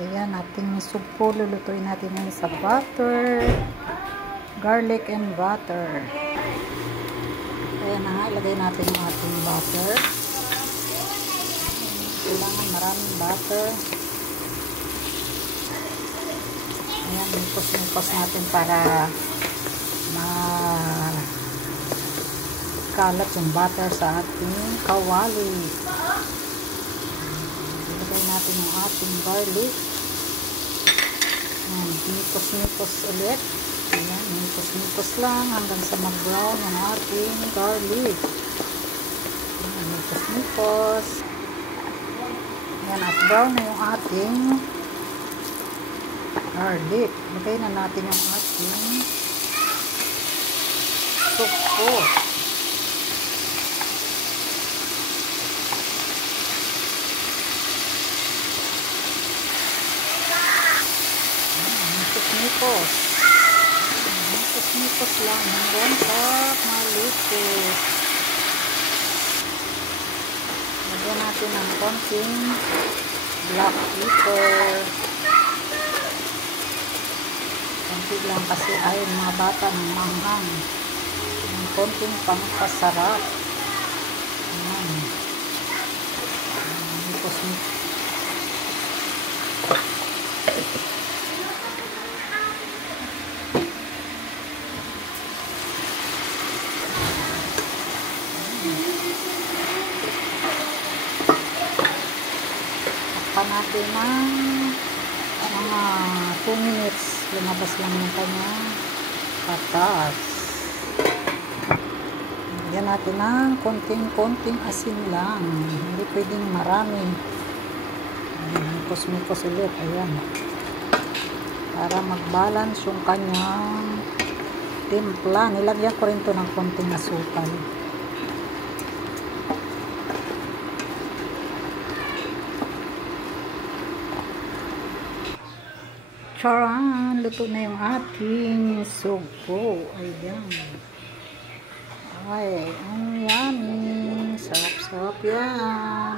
Ayan, ating sugpo. Lulutuin natin yan sa butter. Garlic and butter. Ayan na nga, ilagay natin yung ating butter. Kailangan maraming butter. Ayan, nipos-nipos natin para kalat yung butter sa ating kawali. Ilagay natin yung ating garlic. Ayan, nipos-nipos ulit. Ayan, nipos-nipos lang hanggang sa mag-brown yung ating garlic. Ayan, nipos-nipos. Ayan, at brown na yung ating garlic. Lagay na natin yung ating sugpo. Nipos-nipos. Nipos-nipos lang hanggang sa maluto. Lagyan natin ng konting black pepper. Konti lang kasi ayaw mga bata ng manghang. Ng konting pangpasarap. Ayan. Nipos-nipos. Natin ng mga 2 minutes lumabas lang yung kanyang patas. Lagyan natin ng konting asin lang, hindi pwedeng marami. Mikos-mikos ulit, ayan, para mag-balance yung kanyang timpla. Nilagyan ko rin to ng konting asukal. Charan! Luto na yung ating sugpo. Ayan. Ay, ang yummy. Sarap-sarap yan.